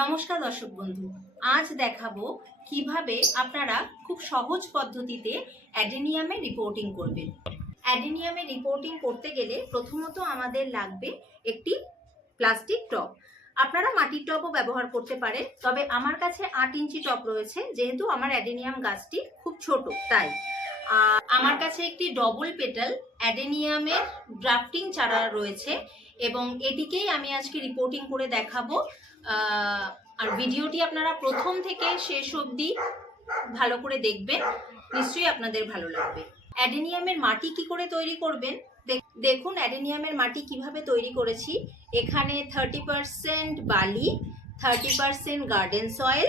নমস্কার দর্শক বন্ধু। আজ দেখাবো কীভাবে আপনারা খুব সহজ পদ্ধতিতে অ্যাডেনিয়ামে রিপোর্টিং করবেন। অ্যাডেনিয়ামে রিপোর্টিং করতে গেলে প্রথমত আমাদের লাগবে একটি প্লাস্টিক টব আপনারা মাটির টপও ব্যবহার করতে পারেন, তবে আমার কাছে আট ইঞ্চি টপ রয়েছে, যেহেতু আমার অ্যাডেনিয়াম গাছটি খুব ছোট, তাই। আমার কাছে একটি ডবল পেটাল অ্যাডেনিয়ামের ড্রাফটিং চারা রয়েছে এবং এটিকেই আমি আজকে রিপোর্টিং করে দেখাবো। আর ভিডিওটি আপনারা প্রথম থেকে শেষ অবধি ভালো করে দেখবেন। নিশ্চয়ই আপনাদের ভালো লাগবে। অ্যাডেনিয়ামের মাটি কি করে তৈরি করবেন? দেখ- দেখুন অ্যাডেনিয়ামের মাটি কীভাবে তৈরি করেছি। এখানে থার্টি পারসেন্ট বালি thirty percent garden soil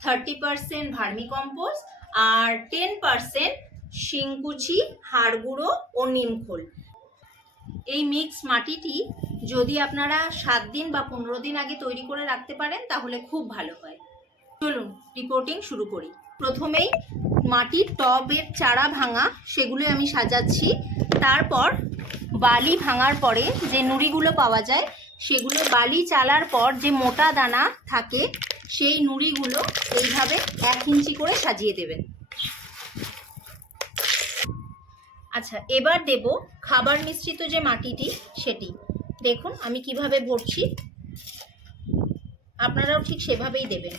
thirty percent vermicompost, আর টেন পারসেন্ট শিংকুচি হাড় গুঁড়ো ও নিমখোল। এই মিক্স মাটিটি যদি আপনারা সাত দিন বা পনেরো দিন আগে তৈরি করে রাখতে পারেন, তাহলে খুব ভালো হয়। চলুন রিপোর্টিং শুরু করি। প্রথমেই মাটির টবের চারা ভাঙা, সেগুলো আমি সাজাচ্ছি। তারপর বালি ভাঙার পরে যে নুড়িগুলো পাওয়া যায়, সেগুলো বালি চালার পর যে মোটা দানা থাকে, সেই নুড়িগুলো এইভাবে এক ইঞ্চি করে সাজিয়ে দেবেন। আচ্ছা এবার দেব খাবার মিশ্রিত যে মাটিটি, সেটি। দেখুন, আমি কীভাবে ভরছি। আপনারাও ঠিক সেভাবেই দেবেন।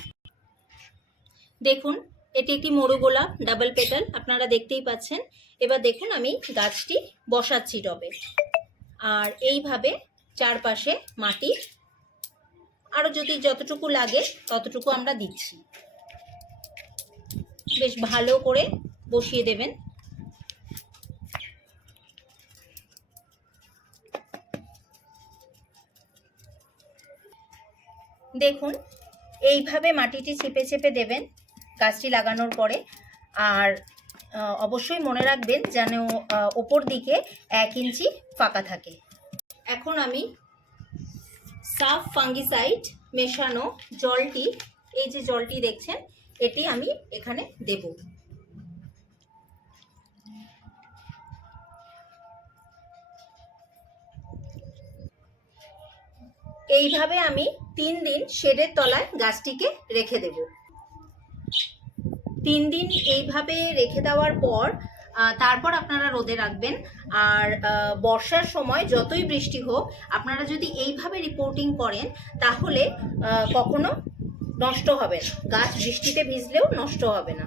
দেখুন, এটি একটি মোড়ো গোলাপ ডাবল পেটাল আপনারা দেখতেই পাচ্ছেন। এবার দেখুন, আমি গাছটি বসাচ্ছি টবে। আর এইভাবে চারপাশে মাটি, আরও যদি যতটুকু লাগে, ততটুকু আমরা দিচ্ছি। বেশ ভালো করে বসিয়ে দেবেন। দেখুন, এইভাবে মাটিটি চেপে চেপে দেবেন গাছটি লাগানোর পরে। আর অবশ্যই মনে রাখবেন যেন ওপর দিকে এক ইঞ্চি ফাঁকা থাকে। এখন আমি সাফ ফাঙ্গিসাইড মেশানো জলটি, এই যে জলটি দেখছেন, এটি আমি এখানে দেব। এইভাবে আমি তিন দিন শেডের তলায় গাছটিকে রেখে দেব। তিন দিন এইভাবে রেখে দেওয়ার পর তারপর আপনারা রোদে রাখবেন। আর বর্ষার সময় যতই বৃষ্টি হোক, আপনারা যদি এইভাবে রিপোর্টিং করেন, তাহলে কখনো নষ্ট হবে না। গাছ বৃষ্টিতে ভিজলেও নষ্ট হবে না।